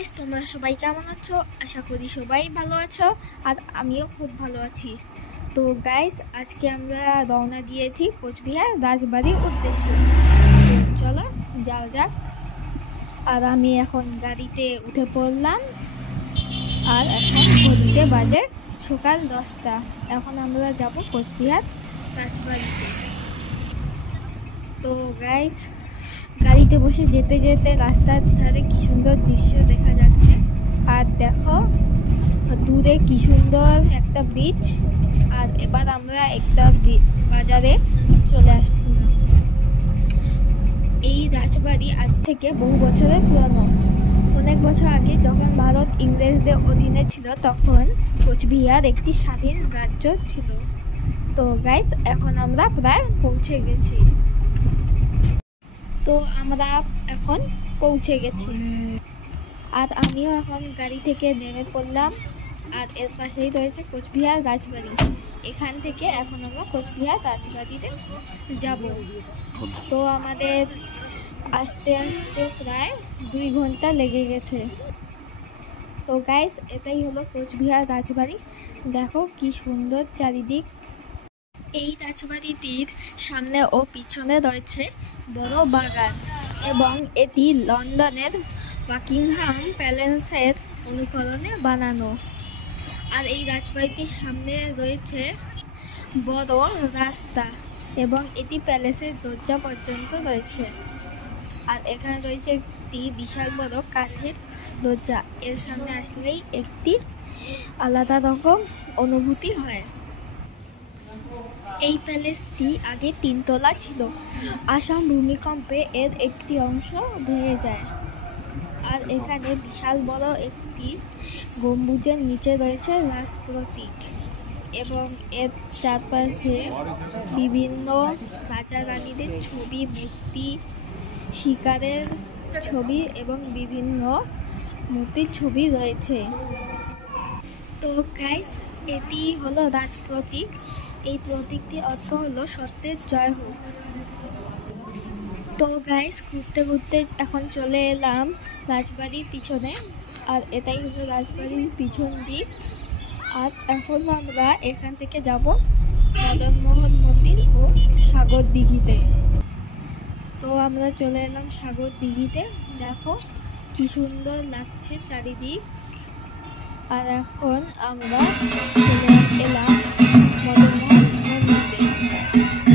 Guys, তোমরা সবাই কেমন আছো? আশা করি সবাই ভালো আছো, আর আমিও খুব ভালো আছি। তো গাইস, আজকে আমরা রওনা দিয়েছি কোচবিহার রাজবাড়ির উদ্দেশ্যে। তো চলো যাও যাক। আর আমি এখন গাড়িতে উঠে পড়লাম, আর এখন ঘড়িতে বাজে সকাল 10টা। এখন আমরা যাব কোচবিহার রাজবাড়িতে। তো গাইস, গাড়িতে বসে যেতে যেতে রাস্তার ধারে কি সুন্দর দৃশ্য দেখা যাচ্ছে। আর দেখো দূরে কি সুন্দর একটা ব্রিজ। আর এবার আমরা একটা বাজারে চলে আসলাম। এই রাজবাড়ি আজ থেকে বহু বছরের পুরানো। অনেক বছর আগে যখন ভারত ইংরেজদের অধীনে ছিল, তখন কোচবিহার একটি স্বাধীন রাজ্য ছিল। তো গাইস, এখন আমরা প্রায় পৌঁছে গেছি। তো আমরা এখন পৌঁছে গেছি, আর আমিও এখন গাড়ি থেকে নেমে পড়লাম। আর এর পাশেই রয়েছে কোচবিহার রাজবাড়ি। এখান থেকে এখন আমরা কোচবিহার রাজবাড়িতে যাব। তো আমাদের আসতে আসতে প্রায় 2 ঘন্টা লেগে গেছে। তো গাইস, এটাই হলো কোচবিহার রাজবাড়ি। দেখো কি সুন্দর চারিদিক। এই রাজবাড়িটির সামনে ও পিছনে রয়েছে বড় বাগান, এবং এটি লন্ডনের বাকিংহাম প্যালেসের অনুকরণে বানানো। আর এই রাজবাড়িটির সামনে রয়েছে বড় রাস্তা, এবং এটি প্যালেসের দরজা পর্যন্ত রয়েছে। আর এখানে রয়েছে একটি বিশাল বড় কাঠের দরজা। এর সামনে আসলেই একটি আলাদা রকম অনুভূতি হয়। এই প্যালেসটি আগে 3 তলা ছিল। আসাম ভূমিকম্পে এর একটি অংশ ভেঙে যায়। আর এখানে বিশাল বড় একটি গম্বুজের নিচে রয়েছে রাজ প্রতীক, এবং এর চারপাশে বিভিন্ন রাজা রানীদের ছবি, মূর্তি, শিকারের ছবি এবং বিভিন্ন মূর্তির ছবি রয়েছে। তো গাইস, এটি হলো রাজ প্রতীক। এই প্রতীকটির অর্থ হলো সত্যের জয় হোক। তো গাইস, ঘুরতে ঘুরতে এখন চলে এলাম রাজবাড়ির পিছনে। আর এটাই হলো রাজবাড়ির পিছন দিক। আর এখন আমরা এখান থেকে যাব মদনমোহন মন্দির ও সাগর দিঘিতে। তো আমরা চলে এলাম সাগর দিঘিতে। দেখো কি সুন্দর লাগছে চারিদিক। আর এখন আমরা চলে এলাম মদনমোহন মন্দিরে।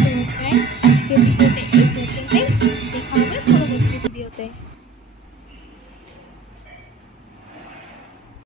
তো গাইস, আজকের ভিডিওতে এই পর্যন্তই। দেখা হবে পরবর্তী ভিডিওতে।